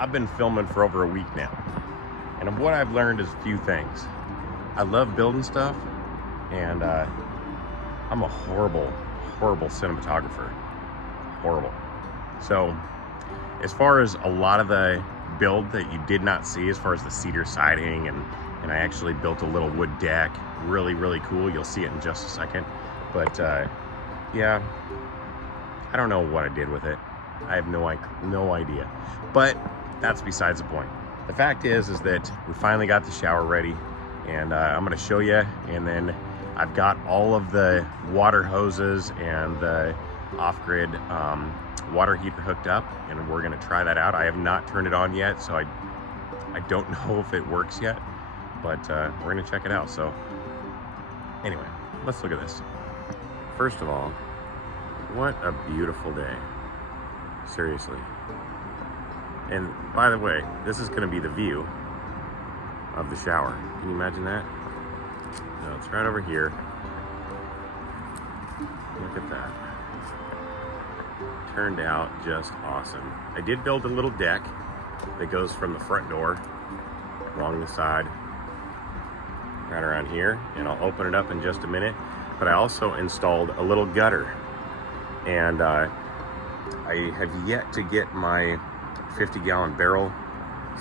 I've been filming for over a week now, and what I've learned is a few things. I love building stuff, and I'm a horrible cinematographer. Horrible. So as far as a lot of the build that you did not see, as far as the cedar siding, and I actually built a little wood deck, really cool. You'll see it in just a second. But yeah, I don't know what I did with it. I have no idea. But that's besides the point. The fact is that we finally got the shower ready, and I'm going to show you. And then I've got all of the water hoses and the off-grid water heater hooked up, and we're going to try that out. I have not turned it on yet, so I don't know if it works yet, but we're going to check it out. So anyway, let's look at this. First of all, what a beautiful day. Seriously. And by the way, this is going to be the view of the shower. Can you imagine that? No, it's right over here. Look at that. Turned out just awesome. I did build a little deck that goes from the front door along the side right around here, and I'll open it up in just a minute. But I also installed a little gutter, and I have yet to get my 50-gallon barrel,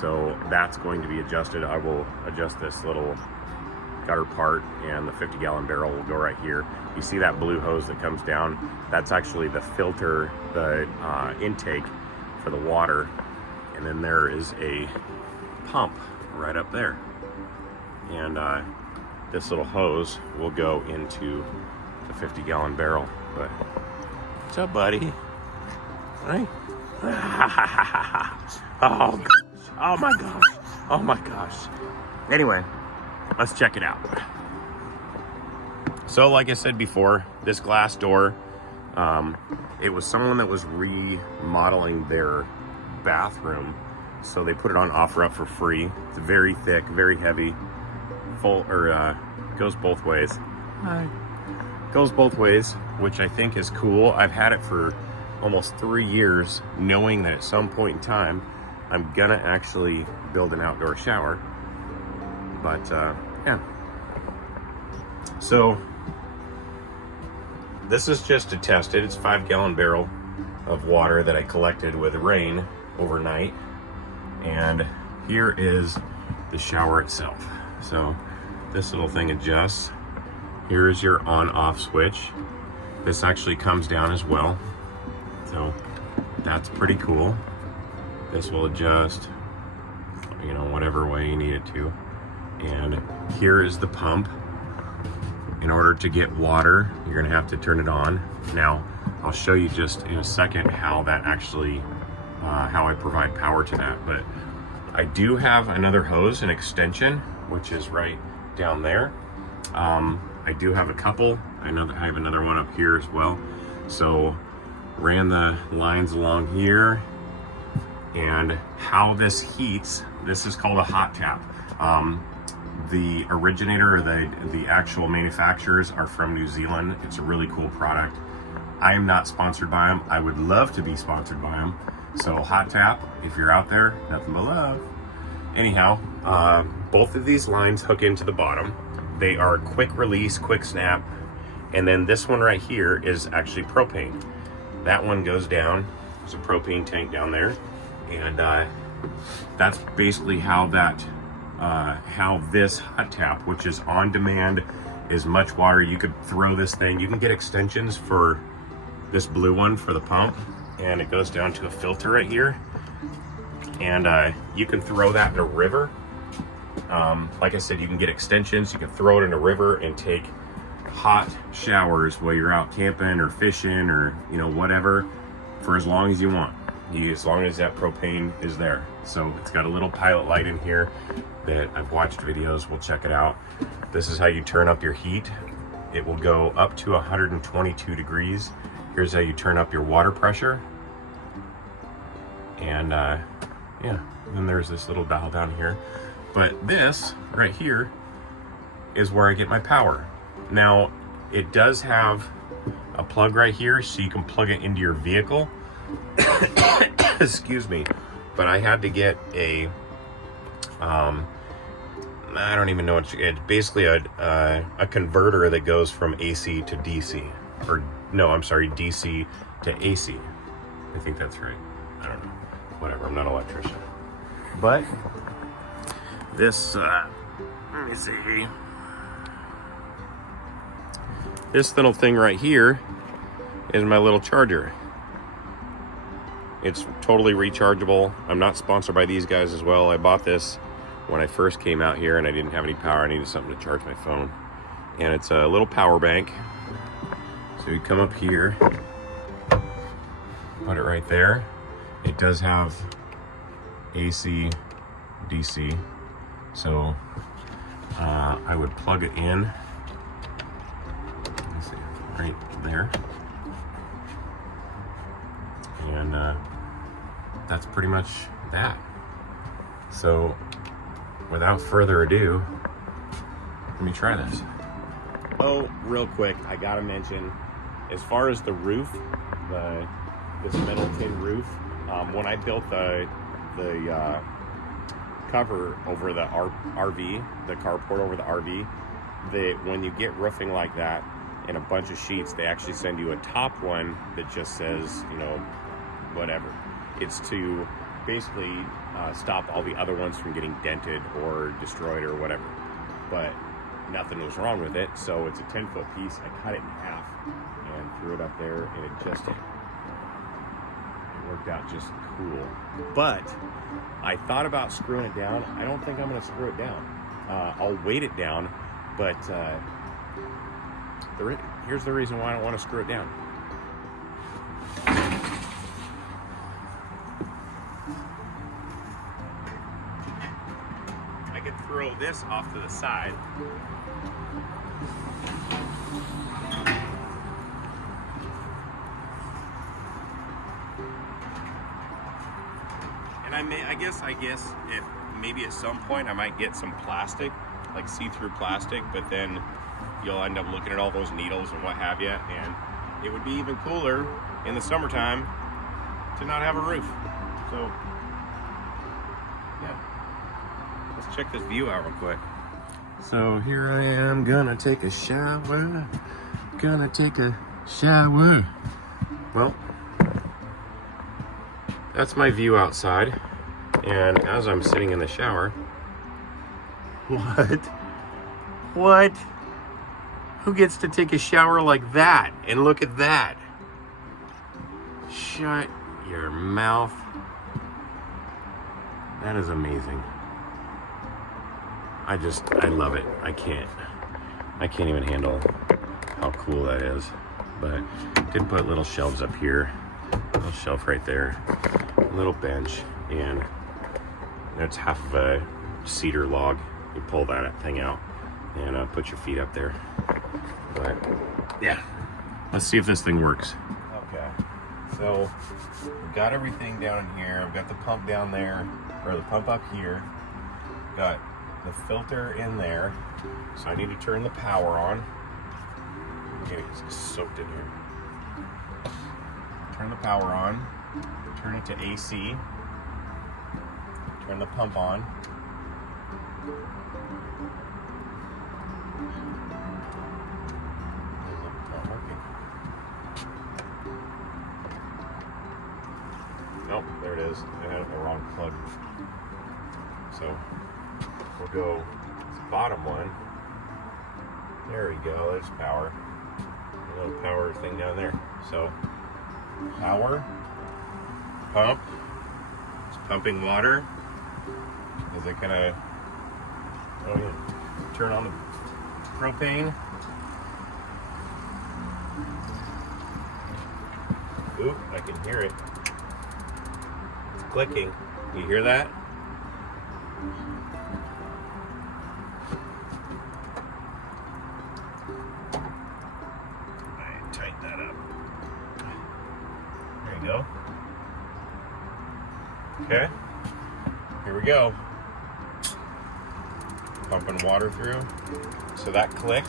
so that's going to be adjusted. I will adjust this little gutter part, and the 50-gallon barrel will go right here. You see that blue hose that comes down? That's actually the filter, the intake for the water, and then there is a pump right up there, and this little hose will go into the 50-gallon barrel. But what's up, buddy? Right? Oh my gosh. Oh my gosh. Anyway, let's check it out. So like I said before, this glass door, it was someone that was remodeling their bathroom, so they put it on offer up for free. It's very thick, very heavy, goes both ways. Hi. Goes both ways, which I think is cool. I've had it for almost 3 years, knowing that at some point in time I'm gonna actually build an outdoor shower. But yeah, so this is just to test it. It's a 5-gallon barrel of water that I collected with rain overnight, and here is the shower itself. So this little thing adjusts. Here is your on-off switch. This actually comes down as well, so that's pretty cool. This will adjust, you know, whatever way you need it to. And here is the pump. In order to get water, you're gonna have to turn it on. Now, I'll show you just in a second how that actually, how I provide power to that. But I do have another hose, an extension, which is right down there. I do have a couple. I have another one up here as well. So ran the lines along here, and how this heats, this is called a hot tap. The originator, or the actual manufacturers, are from New Zealand. It's a really cool product. I am not sponsored by them. I would love to be sponsored by them. So hot tap, if you're out there, nothing but love. Anyhow, both of these lines hook into the bottom. They are quick release, quick snap. And then this one right here is actually propane. That one goes down. There's a propane tank down there. And that's basically how this hot tap, which is on demand, is much water. You could throw this thing. You can get extensions for this blue one for the pump, and it goes down to a filter right here. And you can throw that in a river. Like I said, you can get extensions. You can throw it in a river and take hot showers while you're out camping or fishing, or you know, whatever, for as long as you want. As long as that propane is there. So it's got a little pilot light in here that I've watched videos. We'll check it out. This is how you turn up your heat. It will go up to 122 degrees. Here's how you turn up your water pressure. And yeah, then there's this little dial down here. But this right here is where I get my power. Now, it does have a plug right here, so you can plug it into your vehicle. Excuse me. but I had to get a, I don't even know what it's basically a converter that goes from AC to DC, or no, I'm sorry, DC to AC. I think that's right. I don't know. Whatever. I'm not an electrician. But this, let me see. This little thing right here is my little charger. It's totally rechargeable. I'm not sponsored by these guys as well. I bought this when I first came out here and I didn't have any power. I needed something to charge my phone. And it's a little power bank. So you come up here, put it right there. It does have AC, DC. So I would plug it in. Let's see, right there. And that's pretty much that. So without further ado, let me try this. Oh, real quick, I gotta mention, as far as the roof, this metal tin roof, when I built the cover over the RV, the carport over the RV, when you get roofing like that and a bunch of sheets, they actually send you a top one that just says, you know, whatever. It's to basically stop all the other ones from getting dented or destroyed or whatever. But nothing was wrong with it, so it's a 10-foot piece. I cut it in half and threw it up there, and it worked out just cool. But I thought about screwing it down. I don't think I'm going to screw it down. I'll weight it down, but here's the reason why I don't want to screw it down. I could throw this off to the side. And I guess if maybe at some point I might get some plastic, like see-through plastic, but then you'll end up looking at all those needles and what have you, and it would be even cooler in the summertime to not have a roof. So yeah, let's check this view out real quick. So here I am, gonna take a shower. Well, that's my view outside. And as I'm sitting in the shower, what? Who gets to take a shower like that? And look at that. Shut your mouth. That is amazing. I love it. I can't even handle how cool that is. But did put little shelves up here, a little shelf right there, a little bench, and it's half of a cedar log. You pull that thing out and put your feet up there. But yeah, let's see if this thing works. Okay, so we've got everything down in here. I've got the pump down there, or the pump up here. Got the filter in there, so I need to turn the power on. I'm getting soaked in here. Turn the power on, turn it to AC, turn the pump on. It's not working. Nope, there it is. I had the wrong plug. So we'll go to the bottom one. There we go, there's power. A little power thing down there. So power, pump, it's pumping water. Is it gonna, oh yeah, turn on the propane? Oop, I can hear it. It's clicking. You hear that? Tighten that up. There you go. Okay, here we go. Pumping water through. So that clicked.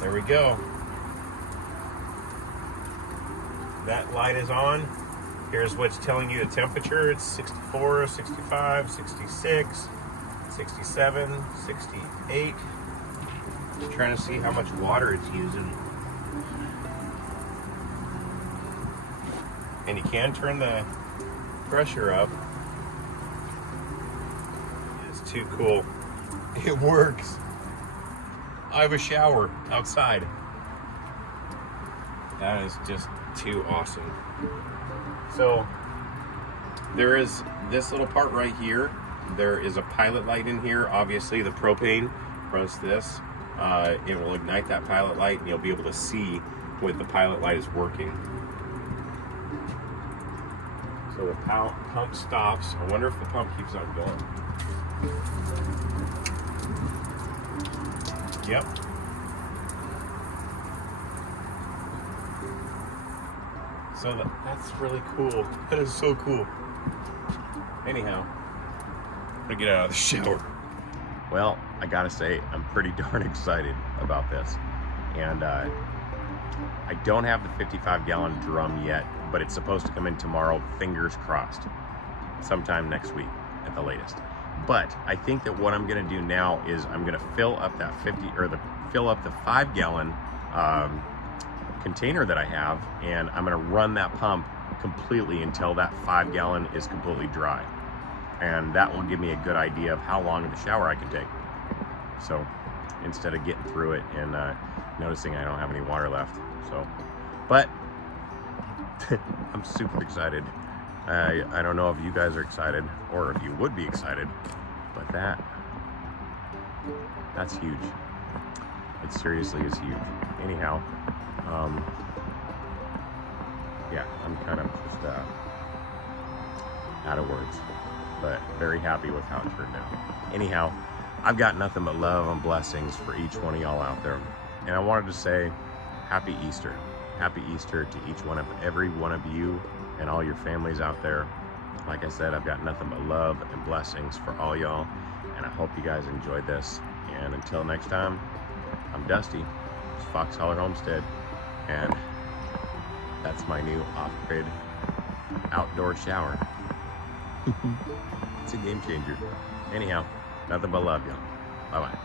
There we go. that light is on. Here's what's telling you the temperature. It's 64, 65, 66, 67, 68. Just trying to see how much water it's using. And you can turn the pressure up. It's too cool. It works. I have a shower outside. That is just too awesome. So there is this little part right here. There is a pilot light in here. Obviously the propane runs this. It will ignite that pilot light and you'll be able to see when the pilot light is working. So the pump stops. I wonder if the pump keeps on going. Yep. So that's really cool. That is so cool. Anyhow, I'm gonna get out of the shower. Well, I gotta say, I'm pretty darn excited about this. And I don't have the 55-gallon drum yet, but it's supposed to come in tomorrow, fingers crossed, sometime next week at the latest. But I think that what I'm gonna do now is I'm gonna fill up that fill up the 5-gallon container that I have, and I'm gonna run that pump completely until that 5-gallon is completely dry. And that will give me a good idea of how long of a shower I can take. So instead of getting through it and noticing I don't have any water left. So, but I'm super excited. I don't know if you guys are excited or if you would be excited, but that's huge. It seriously is huge. Anyhow, yeah, I'm kind of just out of words, but very happy with how it turned out. Anyhow, I've got nothing but love and blessings for each one of y'all out there. And I wanted to say Happy Easter. Happy Easter to every one of you and all your families out there. Like I said, I've got nothing but love and blessings for all y'all. And I hope you guys enjoyed this. And until next time, I'm Dusty. It's Fox Holler Homestead. And that's my new off-grid outdoor shower. It's a game changer. Anyhow, nothing but love, y'all. Bye-bye.